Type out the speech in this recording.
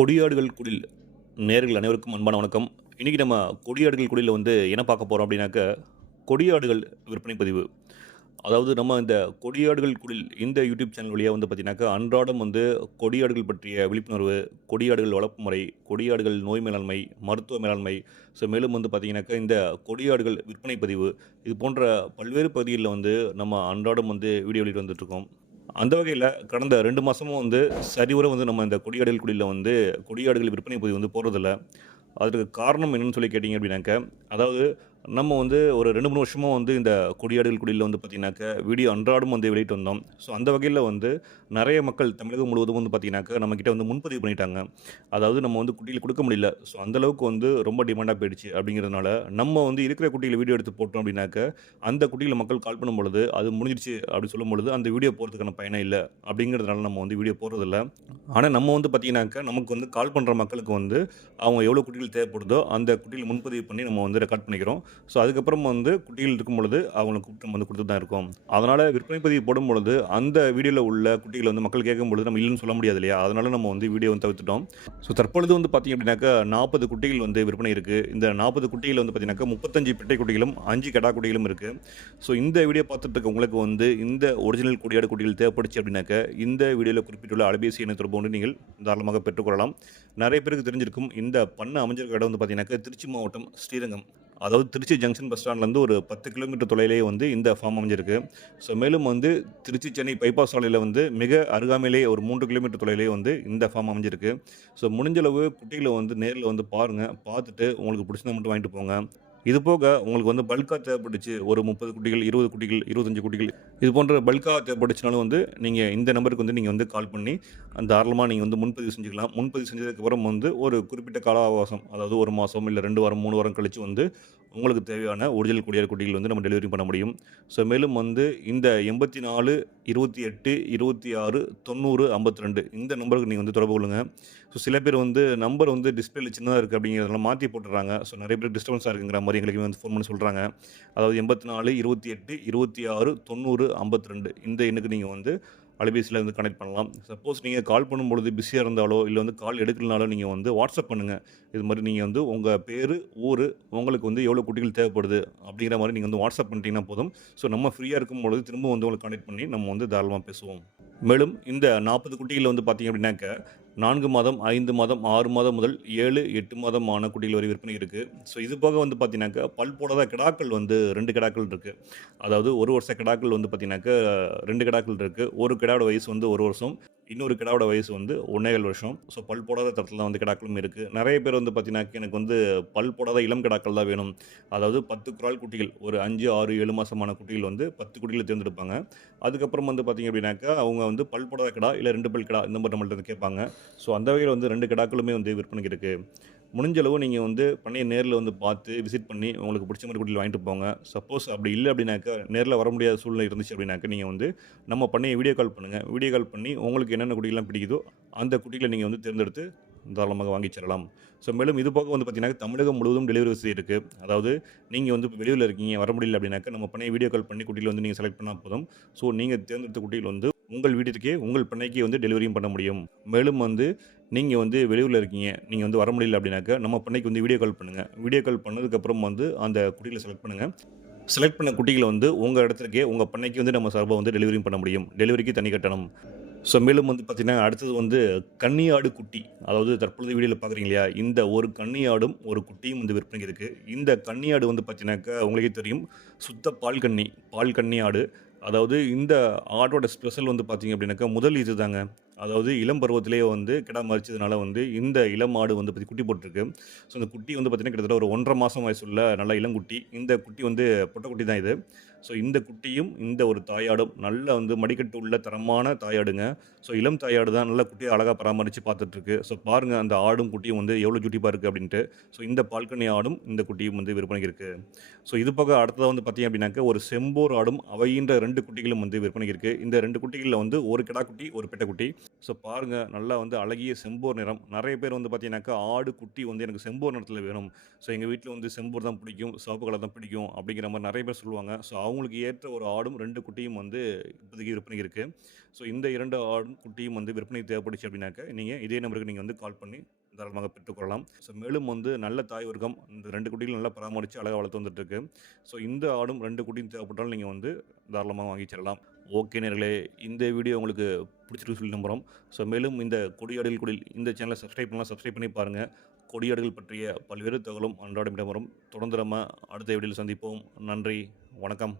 கொடியாடுகள் குடில் நேர்கள் அனைவருக்கும் அன்பான வணக்கம். இன்றைக்கி நம்ம கொடியாடுகள் குடியில் வந்து என்ன பார்க்க போகிறோம் அப்படின்னாக்க கொடியாடுகள் விற்பனை பதிவு. அதாவது நம்ம இந்த கொடியாடுகள் குடில் இந்த யூடியூப் சேனல் வழியாக வந்து பார்த்திங்கனாக்கா அன்றாடம் வந்து கொடியாடுகள் பற்றிய விழிப்புணர்வு கொடியாடுகள் வளர்ப்பு முறை கொடியாடுகள் நோய் மேலாண்மை மருத்துவ மேலாண்மை ஸோ மேலும் வந்து பார்த்திங்கனாக்கா இந்த கொடியாடுகள் விற்பனை பதிவு இது போன்ற பல்வேறு பகுதிகளில் வந்து நம்ம அன்றாடம் வந்து வீடியோ வெளியிட்டு வந்துட்டுருக்கோம் அந்த வகையில் கடந்த ரெண்டு மாதமும் வந்து சரிவர வந்து நம்ம இந்த கொடியாடுகள் குடியில் வந்து கொடியாடுகள் விற்பனை பகுதி வந்து போகிறதில்ல அதற்கு காரணம் என்னன்னு சொல்லி கேட்டிங்க அப்படின்னாக்க அதாவது நம்ம வந்து ஒரு ரெண்டு மூணு வருஷமாக வந்து இந்த கொடியாடுகள் குடியில் வந்து பார்த்திங்கனாக்கா வீடியோ அன்றாடம் வந்து வெளியிட்டு வந்தோம். ஸோ அந்த வகையில் வந்து நிறைய மக்கள் தமிழகம் முழுவதும் வந்து பார்த்திங்கனாக்க நம்மக்கிட்ட வந்து முன்பதிவு பண்ணிட்டாங்க. அதாவது நம்ம வந்து குட்டியில் கொடுக்க முடியல. ஸோ அந்தளவுக்கு வந்து ரொம்ப டிமாண்டாக போயிடுச்சு அப்படிங்கிறதுனால நம்ம வந்து இருக்கிற குட்டியில் வீடியோ எடுத்து போட்டோம் அப்படின்னாக்க அந்த குட்டியில் மக்கள் கால் பண்ணும் பொழுது அது முடிஞ்சிடுச்சு அப்படி சொல்லும் பொழுது அந்த வீடியோ போகிறதுக்கான பயணம் இல்லை அப்படிங்கிறதுனால நம்ம வந்து வீடியோ போகிறதில்ல ஆனால் நம்ம வந்து பார்த்திங்கனாக்கா நமக்கு வந்து கால் பண்ணுற மக்களுக்கு வந்து அவங்க எவ்வளோ குட்டிகள் தேவைப்படுதோ அந்த குட்டியில் முன்பதிவு பண்ணி நம்ம வந்து ரெக்கார்ட் பண்ணிக்கிறோம். ஸோ அதுக்கப்புறம் வந்து குட்டிகள் இருக்கும் பொழுது அவங்களுக்கு கூப்பிட்டு நம்ம வந்து கொடுத்து தான் இருக்கோம். அதனால் விற்பனை பதிவு போடும் பொழுது அந்த வீடியோவில் உள்ள குட்டிகளை வந்து மக்கள் கேட்கும் பொழுது நம்ம இல்லைன்னு சொல்ல முடியாது இல்லையா? அதனால் நம்ம வந்து வீடியோ வந்து தவிர்த்துட்டோம். ஸோ தற்பொழுது வந்து பார்த்திங்க அப்படின்னாக்கா நாற்பது குட்டிகள் வந்து விற்பனை இருக்குது இந்த நாற்பது குட்டிகள் வந்து பார்த்திங்கனாக்கா முப்பத்தஞ்சு பெட்டை குட்டிகளும் அஞ்சு கடா குட்டிகளும் இருக்குது ஸோ இந்த வீடியோ பார்த்துட்டு இருக்க உங்களுக்கு வந்து இந்த ஒரிஜினல் கொடியாடு குட்டிகள் தேவைப்படுச்சு அப்படின்னாக்க இந்த வீடியோவில் குறிப்பிட்டுள்ள அலைபேசி எண்ணை தொடர்பு கொண்டு நீங்கள் தாராளமாக பெற்றுக்கொள்ளலாம். நிறைய பேருக்கு தெரிஞ்சிருக்கும் இந்த பண்ண அமைஞ்சிருக்க இடம் வந்து பார்த்திங்கனாக்கா திருச்சி மாவட்டம் ஸ்ரீரங்கம். அதாவது திருச்சி ஜங்ஷன் பஸ் ஸ்டாண்ட்லேருந்து ஒரு பத்து கிலோமீட்டர் தொலைலேயே வந்து இந்த ஃபார்ம் அமைஞ்சிருக்கு. ஸோ மேலும் வந்து திருச்சி சென்னை பைபாஸ் சாலையில் வந்து மிக அருகாமையிலே ஒரு மூன்று கிலோமீட்டர் தொலைலேயே வந்து இந்த ஃபார்ம் அமைஞ்சிருக்கு. ஸோ முடிஞ்சளவு குட்டிகளை வந்து நேரில் வந்து பாருங்கள் பார்த்துட்டு உங்களுக்கு பிடிச்சதை மட்டும் வாங்கிட்டு போங்க. இது போக உங்களுக்கு வந்து பல்காக தேவைப்பட்டுச்சு ஒரு முப்பது குட்டிகள் இருபது குட்டிகள் இருபத்தஞ்சு குட்டிகள். இது போன்ற பல்காக தேவைப்பட்டுச்சுனாலும் வந்து நீங்கள் இந்த நம்பருக்கு வந்து நீங்கள் வந்து கால் பண்ணி தாராளமாக நீங்கள் வந்து முன்பதிவு செஞ்சுக்கலாம். முன்பதிவு செஞ்சதுக்கப்புறம் வந்து ஒரு குறிப்பிட்ட கால அவகாசம் அதாவது ஒரு மாதம் இல்லை ரெண்டு வாரம் மூணு வாரம் கழித்து வந்து உங்களுக்கு தேவையான ஒரிஜினல் குடியார் குட்டிகள் வந்து நம்ம டெலிவரி பண்ண முடியும். ஸோ மேலும் வந்து இந்த எண்பத்தி நாலு இருபத்தி எட்டு இருபத்தி ஆறு தொண்ணூறு ஐம்பத்தி ரெண்டு இந்த நம்பருக்கு நீங்கள் வந்து தொடர்பு கொள்ளுங்கள் ஸோ சில பேர் வந்து நம்பர் வந்து டிஸ்பிளேல சின்னதாக இருக்குது அப்படிங்கிறதெல்லாம் மாற்றி போட்டுறாங்க. ஸோ நிறைய பேர் டிஸ்டர்பன்ஸாக இருக்குங்கிற மாதிரி எங்களுக்கு வந்து ஃபோன் பண்ணி சொல்கிறாங்க அதாவது எண்பத்தி நாலு இருபத்தி எட்டு இருபத்தி ஆறு தொண்ணூறு ஐம்பத்தி ரெண்டு இந்த எண்ணுக்கு நீங்கள் வந்து அலைபேசியில் வந்து கனெக்ட் பண்ணலாம். சப்போஸ் நீங்கள் கால் பண்ணும்பொழுது பிஸியாக இருந்தாலோ இல்லை வந்து கால் எடுக்கலனாலோ நீங்கள் வந்து வாட்ஸ்அப் பண்ணுங்கள் இது மாதிரி நீங்கள் வந்து உங்கள் பேர் ஊர் உங்களுக்கு வந்து எவ்வளோ குட்டிகள் தேவைப்படுது அப்படிங்கிற மாதிரி நீங்கள் வந்து வாட்ஸ்அப் பண்ணிட்டீங்கன்னா போதும். ஸோ நம்ம ஃப்ரீயாக இருக்கும் பொழுது திரும்ப வந்து உங்களுக்கு கனெக்ட் பண்ணி நம்ம வந்து தாராளமாக பேசுவோம். மேலும் இந்த நாற்பது குட்டிகளில் வந்து பார்த்திங்க அப்படின்னாக்க நான்கு மாதம் ஐந்து மாதம் ஆறு மாதம் முதல் ஏழு எட்டு மாதம் ஆன குட்டிகள் வரை விற்பனை இருக்குது ஸோ இது போக வந்து பார்த்தீங்கன்னாக்கா பல் போடாத கிடாக்கள் வந்து ரெண்டு கிடாக்கள் இருக்குது அதாவது ஒரு வருஷ கிடாக்கள் வந்து பார்த்தீங்கன்னாக்கா ரெண்டு கிடாக்கள் இருக்குது ஒரு கிடாவோட வயசு வந்து ஒரு வருஷம். இன்னொரு கிடாவோட வயசு வந்து ஒன்னேகால் வருஷம். ஸோ பல் போடாத தரத்தில் வந்து கிடாக்களும் இருக்குது நிறைய பேர் வந்து பார்த்தீங்கன்னா எனக்கு வந்து பல் போடாத இளம் கிடாக்கள் தான் வேணும். அதாவது பத்து குரால் குட்டிகள் ஒரு அஞ்சு ஆறு ஏழு மாதமான குட்டிகள் வந்து பத்து குட்டிகளை தேர்ந்தெடுப்பாங்க. அதுக்கப்புறம் வந்து பார்த்திங்க அப்படின்னாக்கா அவங்க வந்து பல் போடாத கிடா இல்லை ரெண்டு பல் கிடா இந்த மாதிரி நம்மள்ட்ட வந்து கேட்பாங்க. ஸோ அந்த வகையில் வந்து ரெண்டு கிடாக்களுமே வந்து விற்பனைக்கு இருக்குது முடிஞ்ச அளவு நீங்கள் வந்து பண்ணையை நேரில் வந்து பார்த்து விசிட் பண்ணி உங்களுக்கு பிடிச்ச மாதிரி குட்டியில் வாங்கிட்டு போங்க. சப்போஸ் அப்படி இல்லை அப்படின்னாக்கா நேரில் வர முடியாத சூழ்நிலை இருந்துச்சு அப்படின்னாக்கா நீங்கள் வந்து நம்ம பண்ணையை வீடியோ கால் பண்ணுங்கள் வீடியோ கால் பண்ணி உங்களுக்கு என்னென்ன குட்டிகள்லாம் பிடிக்குதோ அந்த குட்டிகளை நீங்கள் வந்து தேர்ந்தெடுத்து தாராளமாக வாங்கி செல்லலாம். ஸோ மேலும் இது போக வந்து பார்த்தீங்கன்னா தமிழகம் முழுவதும் டெலிவரி வசதி இருக்குது அதாவது நீங்கள் வந்து வெளியில் இருக்கீங்க வர முடியல அப்படின்னாக்கா நம்ம பண்ணையை வீடியோ கால் பண்ணி குட்டியில் வந்து நீங்கள் செலக்ட் பண்ணால் போதும். ஸோ நீங்கள் தேர்ந்தெடுத்த குட்டியில் வந்து உங்கள் வீட்டிற்கே உங்கள் பண்ணைக்கே வந்து டெலிவரியும் பண்ண முடியும். மேலும் வந்து நீங்கள் வந்து வெளியூரில் இருக்கீங்க நீங்கள் வந்து வர முடியல அப்படின்னாக்கா நம்ம பண்ணைக்கு வந்து வீடியோ கால் பண்ணுங்கள் வீடியோ கால் பண்ணதுக்கப்புறம் வந்து அந்த குட்டிகளை செலக்ட் பண்ணுங்கள் செலக்ட் பண்ண குட்டிகளை வந்து உங்கள் இடத்துக்கே உங்கள் பண்ணைக்கு வந்து நம்ம சார்பாக வந்து டெலிவரியும் பண்ண முடியும். டெலிவரிக்கு தனி கட்டணம். ஸோ மேலும் வந்து பார்த்திங்கன்னா அடுத்தது வந்து கன்னியாடு குட்டி. அதாவது தற்பொழுது வீடியோவில் பார்க்குறீங்க இல்லையா இந்த ஒரு கன்னியாடும் ஒரு குட்டியும் வந்து விற்பனைக்கு இருக்குது இந்த கன்னியாடு வந்து பார்த்தீங்கன்னாக்கா உங்களுக்கே தெரியும் சுத்த பால் கன்னி பால் கன்னியாடு அதாவது இந்த ஆடோட ஸ்பெஷல் வந்து பார்த்திங்க அப்படின்னாக்கா முதல் இது தாங்க அதாவது இளம் பருவத்திலேயே வந்து கிடா மறிச்சதுனால வந்து இந்த இளம் ஆடு வந்து பற்றி குட்டி போட்டிருக்கு. ஸோ இந்த குட்டி வந்து பார்த்திங்கன்னா கிட்டத்தட்ட ஒரு ஒன்றரை மாதம் வயசுள்ள நல்ல இளங்குட்டி. இந்த குட்டி வந்து பொட்டைக்குட்டி தான் இது. ஸோ இந்த குட்டியும் இந்த ஒரு தாயாடும் நல்ல வந்து மடிக்கட்டு உள்ள தரமான தாயாடுங்க. ஸோ இளம் தாயாடு தான் நல்ல குட்டியை அழகாக பராமரித்து பார்த்துட்ருக்கு. ஸோ பாருங்கள் அந்த ஆடும் குட்டியும் வந்து எவ்வளோ ஜுட்டிப்பாக இருக்குது அப்படின்ட்டு. ஸோ இந்த பால்கனி ஆடும் இந்த குட்டியும் வந்து விற்பனைக்கு இருக்குது ஸோ இது பக்கம் அடுத்ததாக வந்து பார்த்திங்க அப்படின்னாக்க ஒரு செம்போர் ஆடும் அவையின்ற ரெண்டு குட்டிகளும் வந்து விற்பனைக்கு இருக்குது இந்த ரெண்டு குட்டிகளில் வந்து ஒரு கிடா குட்டி ஒரு பெட்டை குட்டி. ஸோ பாருங்கள் நல்லா வந்து அழகிய செம்போர் நிறம். நிறைய பேர் வந்து பார்த்தீங்கன்னாக்கா ஆடு குட்டி வந்து எனக்கு செம்போர் நிறத்தில் வேணும். ஸோ எங்கள் வீட்டில் வந்து செம்போர் தான் பிடிக்கும் சிவப்பு கலர் தான் பிடிக்கும் அப்படிங்கிற மாதிரி நிறைய பேர் சொல்லுவாங்க. ஸோ அவங்களுக்கு ஏற்ற ஒரு ஆடும் ரெண்டு குட்டியும் வந்து இப்போதைக்கு விற்பனை இருக்குது ஸோ இந்த இரண்டு ஆடும் குட்டியும் வந்து விற்பனை தேவைப்படுச்சு அப்படின்னாக்க நீங்கள் இதே நம்பருக்கு நீங்கள் வந்து கால் பண்ணி தாராளமாக பெற்றுக்கொள்ளலாம் ஸோ மேலும் வந்து நல்ல தாய் வர்க்கம் இந்த ரெண்டு குட்டிகளும் நல்லா பராமரித்து அழகாக வளர்த்து வந்துட்டுருக்கு ஸோ இந்த ஆடும் ரெண்டு குட்டியும் தேவைப்பட்டாலும் நீங்கள் வந்து தாராளமாக வாங்கி செல்லலாம். ஓகே நேர்களே இந்த வீடியோ உங்களுக்கு பிடிச்சிருக்கு சொல்லி நம்புகிறோம் ஸோ மேலும் இந்த கொடியாடுகள் குடில் இந்த சேனலை சப்ஸ்கிரைப் பண்ணலாம் சப்ஸ்கிரைப் பண்ணி பாருங்கள் கொடியாடுகள் பற்றிய பல்வேறு தகவலும் அன்றாடம் இடம்பெறும். தொடர்ந்து நம்ம அடுத்த வீடியோவில் சந்திப்போம். நன்றி. வணக்கம்.